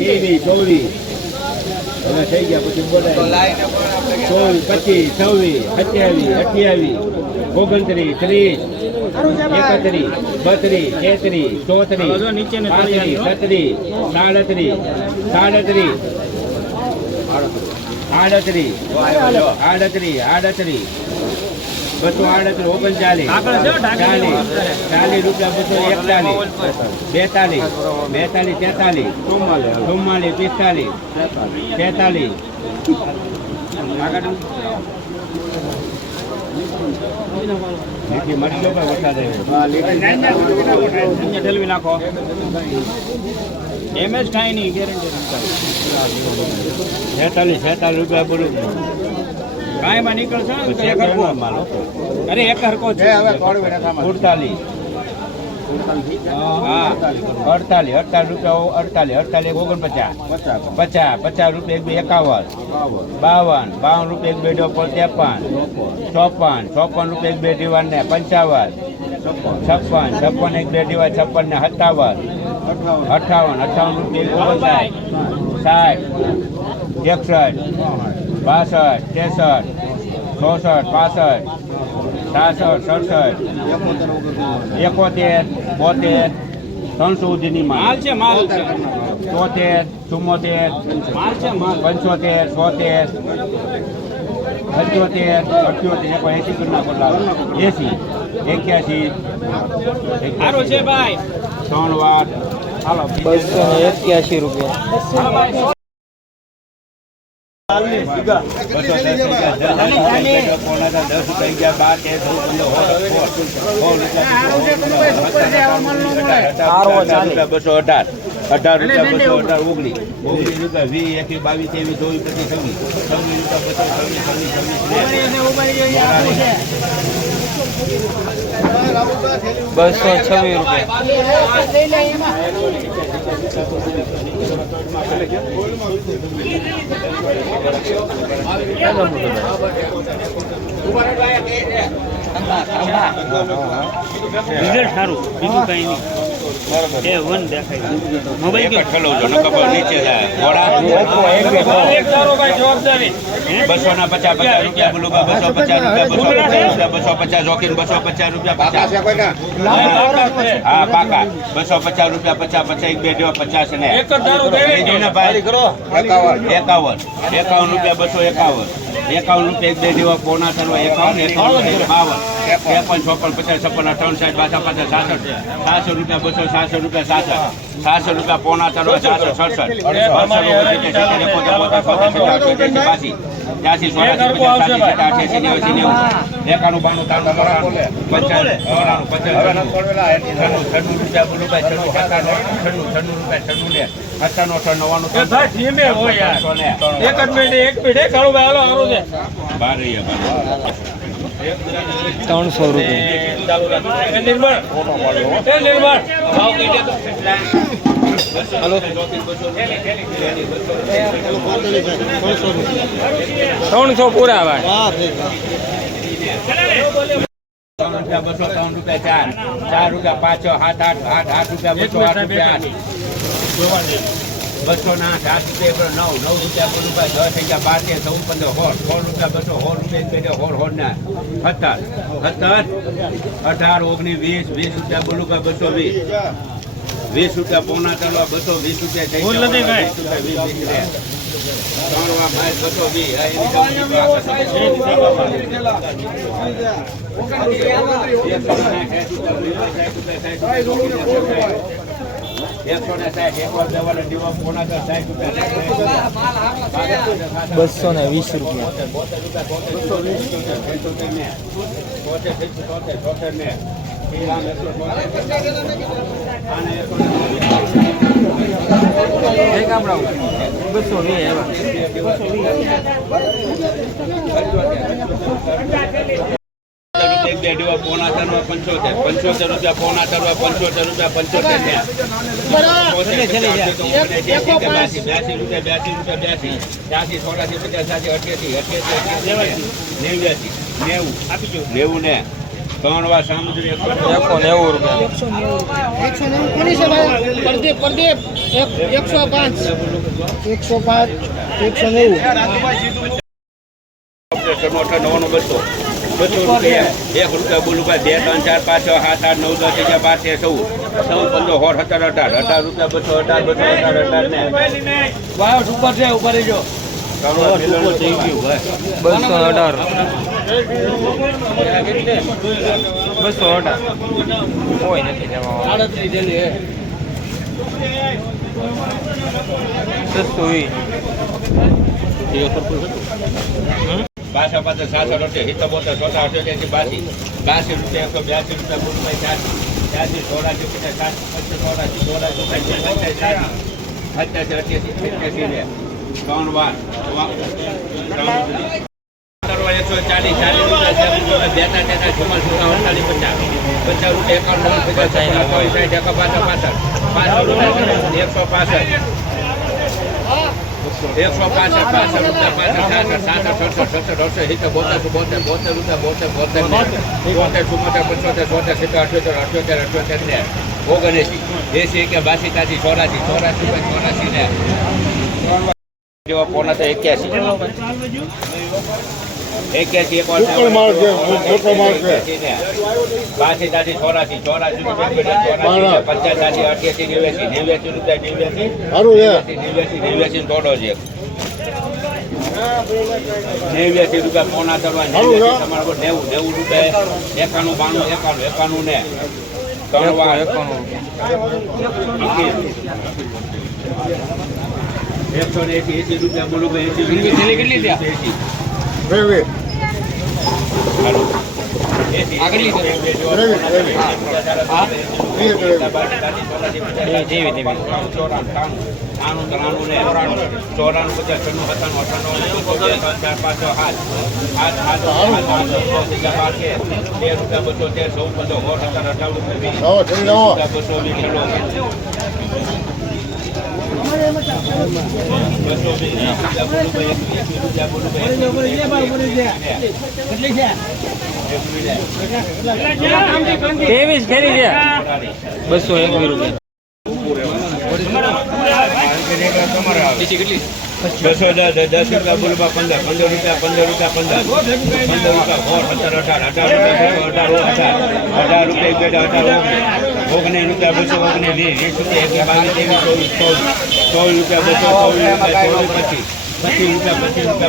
23, 24 હવે થઈ ગયા પછી બોલાય 24, 25, 26, 27, 28, 29, 30, 31, 32, 33, 34, 35, 36, 37, 38, 238, 39, 40 રૂપિયા 241, 42, 43, 44, 45, 46, નાખો ડેમેજ થાય નહીં ગેરંટી 46 રૂપિયા બોલું કાંઈ માં નીકળશે ને એક હરકો માલો અરે એક હરકો છે હવે 48 હા 48 રૂપિયા 48 49 50 રૂપિયા 52 રૂપિયા 52 રૂપિયા 2 ડીવાન ને 55 56 એક 2 ડીવાન 56 ને 58 રૂપિયા 60 61 62 63 64 65 66 67 72 સુધીની માલ છે માલ 73 74 માલ છે માલ 75 76 78 80 કરી નાખો 80 81 સારું છે ભાઈ 3 વાર હાલો 281 રૂપિયા રિઝલ્ટ સારું બીજું કઈ નહીં એ વન દેખાય મોબાઈલ કે ઠલો જો નકબર નીચે જાય ઘોડા એક તારો ભાઈ જવાબદારી 250 રૂપિયા બોલુગા 250 રૂપિયા 250 જોકીન 250 રૂપિયા 50 હા પાકા 250 રૂપિયા 50 એક બે દેવા 50 ને એક તારો દેને ભાઈ કરો 51 રૂપિયા 251 રૂપિયા એક બે દેવા પોણા કરવા 51 52 53 54 55 56 રૂપિયા 700 રૂપિયા 700 રૂપિયા પોણા કરવા 767 એકાનું બાનું તાંડો કરાનું 50 300 પૂરા ભાઈ 203 રૂપિયા 4 રૂપિયા 5 7 8 રૂપિયા 200 ના 8 રૂપિયા 9 રૂપિયા 10 ગયા 12 14 15 16 રૂપિયા 17 18 19 20 રૂપિયા બોલુકા 220 20 રૂપિયા પોણા ચાલવા 220 રૂપિયા 220 પોણા ચાલવા 75 રૂપિયા પોણા ચાલવા 75 રૂપિયા 85 90 ને ત્રણ વાર સામુદ્રી 190 રૂપિયા. 190 કોની છે ભાઈ? પ્રદીપ 105 190. ટમાટર 99 200 રૂપિયા 1 રૂપિયા બોલું ભાઈ 2 3 4 5 6 7 8 9 10 11 12 13 14 15 16 17 18 રૂપિયા 200 18 ઉપર છે ઉપર થઈ ગયું ભાઈ 218 કોઈ નથી લેવા. 620 પાછા પાછા 7 રૂપિયા હિત 72 ચોથા 88 82 રૂપિયા 182 રૂપિયા બોલું ભાઈ 4 84 રૂપિયા 3 વાર 89 રૂપિયા પોણા તરવા 90 રૂપિયા 91 92 ને 3 વાર 180 રૂપિયા બોલું ભાઈ 80 કેટલી થયા? તેવીસ ખેરી છે 201 રૂપિયા. 10 રૂપિયા બોલવા 15 રૂપિયા 15 રૂપિયા 18 રૂપિયા 19 રૂપિયા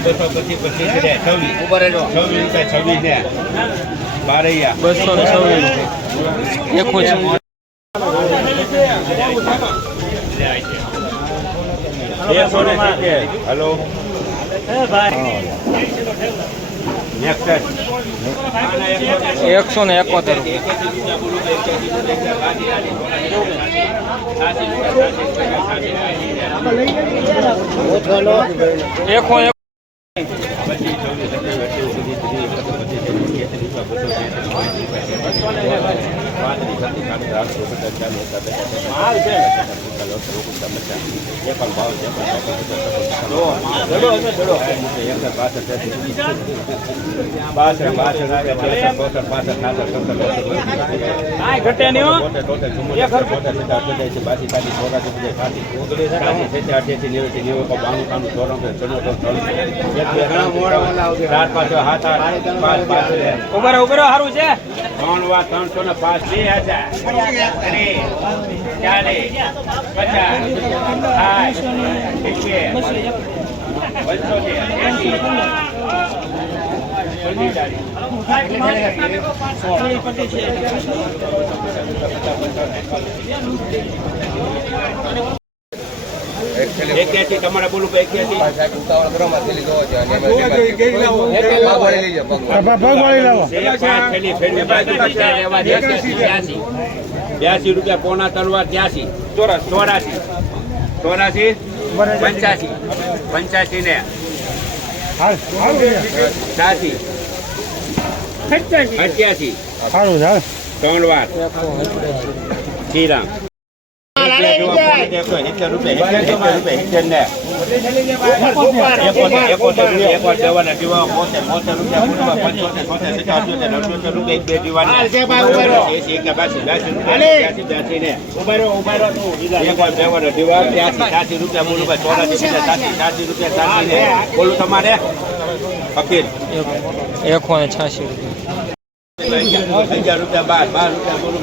24 રૂપિયા 25 રૂપિયા ને બારૈયા 226 હેલો નેક્સ્ટ 171 રૂપિયા. ઉભર સારું છે 305 તમારે બોલું 82 રૂપિયા પોણા તલવાર 83 84 85 ને 87 88 3 વાર શ્રીરામ 1 170 રૂપિયા 70 ને 71 દેવાના દીવા 70 રૂપિયા 75 રૂપિયા એક બે દીવાના 80 કે 82 ને એકવાર દેવાના દીવા 80 રૂપિયા બોલું 84 રૂપિયા ને બોલું તમારે ફકીર 186 રૂપિયા 1000 રૂપિયા 12 રૂપિયા બોલું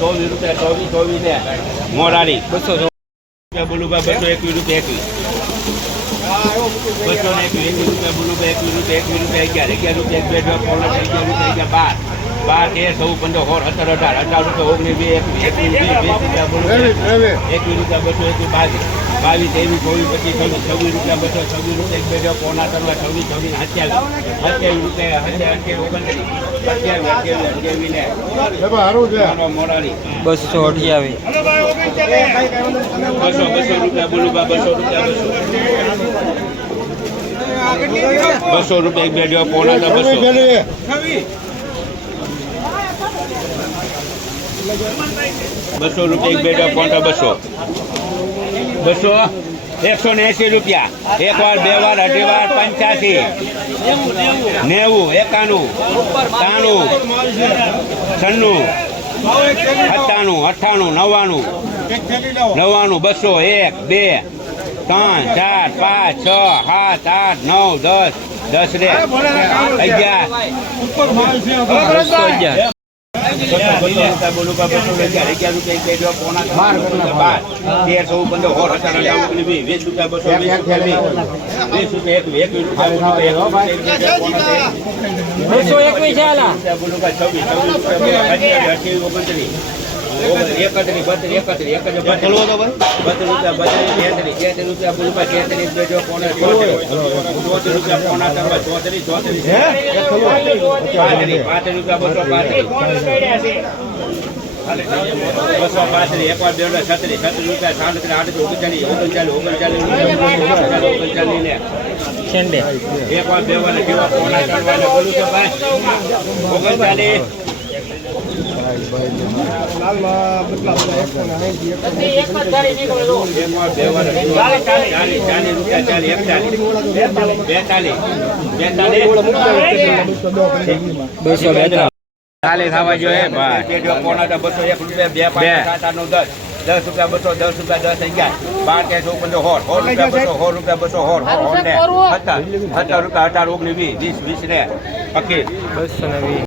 12 રૂપિયા 13 રૂપિયા મોરારી 200 બોલું 221 રૂપિયા 221 રૂપિયા બોલું 21 રૂપિયા 11 રૂપિયા 12 13 14 15 16 17 18 રૂપિયા 22 રૂપિયા 26 રૂપિયા 28 મોરારી 228 200 રૂપિયા બોલું 200 રૂપિયા એક બે જો પોણા 200 રૂપિયા એક બે જો પોણા 200 180 રૂપિયા એક વાર બે વાર અઢી વાર 85 90 91 93 96 97 98 99 200 1 2 3 4 5 6 7 8 9 10 10 રે 11 થવા જોઈએ 201 રૂપિયા 2 10 રૂપિયા 200 10 રૂપિયા 10 11 12 13 14 15 16 રૂપિયા 200 17 રૂપિયા 18 19 20 20 ને 220